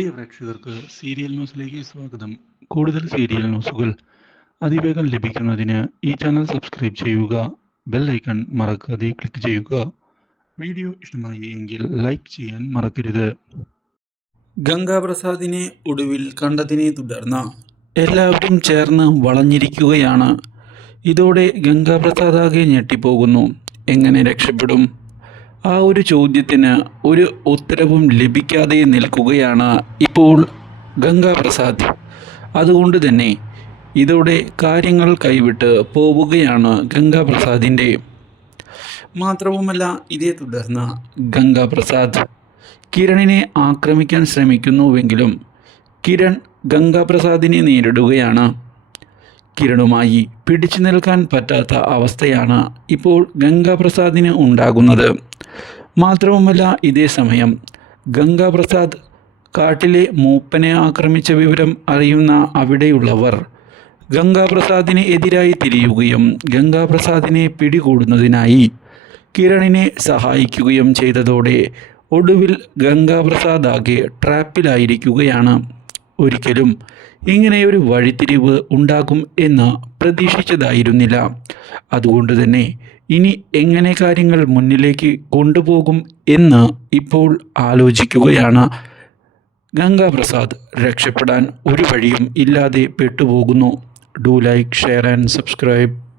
പ്രിയ പ്രേക്ഷകർക്ക് സീരിയൽ ന്യൂസിലേക്ക് സ്വാഗതം. കൂടുതൽ സീരിയൽ ന്യൂസുകൾ അതിവേഗം ലഭിക്കുന്നതിന് ഈ ചാനൽ സബ്സ്ക്രൈബ് ചെയ്യുക ബെൽ ഐക്കൺ മറക്കാതെ ക്ലിക്ക് ചെയ്യുക. വീഡിയോ ഇഷ്ടമായി എങ്കിൽ ലൈക്ക് ചെയ്യാൻ മറക്കരുത്. ഗംഗാപ്രസാദിനെ ഒടുവിൽ കണ്ടതിനെ തുടർന്ന് എല്ലാവരും ചേർന്ന് വളഞ്ഞിരിക്കുകയാണ്. ഇതോടെ ഗംഗാപ്രസാദാകെ ഞെട്ടിപ്പോകുന്നു. എങ്ങനെ രക്ഷപ്പെടും? ആ ഒരു ചോദ്യത്തിന് ഒരു ഉത്തരവും ലഭിക്കാതെ നിൽക്കുകയാണ് ഇപ്പോൾ ഗംഗാപ്രസാദ്. അതുകൊണ്ട് തന്നെ ഇതോടെ കാര്യങ്ങൾ കൈവിട്ട് പോവുകയാണ് ഗംഗാപ്രസാദിന്റെ. മാത്രവുമല്ല ഇതേ തുടർന്ന് ഗംഗാപ്രസാദ് കിരണിനെ ആക്രമിക്കാൻ ശ്രമിക്കുന്നുവെങ്കിലും കിരൺ ഗംഗാപ്രസാദിനെ നേരിടുകയാണ്. കിരണുമായി പിടിച്ചു നിൽക്കാൻ പറ്റാത്ത അവസ്ഥയാണ് ഇപ്പോൾ ഗംഗാപ്രസാദിന് ഉണ്ടാകുന്നത്. മാത്രവുമല്ല ഇതേ സമയം ഗംഗാപ്രസാദ് കാട്ടിലെ മൂപ്പനെ ആക്രമിച്ച വിവരം അറിയുന്ന അവിടെയുള്ളവർ ഗംഗാപ്രസാദിന് എതിരായി തിരിയുകയും ഗംഗാപ്രസാദിനെ പിടികൂടുന്നതിനായി കിരണിനെ സഹായിക്കുകയും ചെയ്തതോടെ ഒടുവിൽ ഗംഗാപ്രസാദ് ആകെ ട്രാപ്പിലായിരിക്കുകയാണ്. ഒരിക്കലും ഇങ്ങനെയൊരു വഴിത്തിരിവ് ഉണ്ടാകും എന്ന് പ്രതീക്ഷിച്ചതായിരുന്നില്ല. അതുകൊണ്ട് തന്നെ ഇനി എങ്ങനെ കാര്യങ്ങൾ മുന്നിലേക്ക് കൊണ്ടുപോകും എന്ന് ഇപ്പോൾ ആലോചിക്കുകയാണ്. ഗംഗാപ്രസാദ് രക്ഷപ്പെടാൻ ഒരു വഴിയും ഇല്ലാതെ പെട്ടുപോകുന്നു. Do like share and subscribe.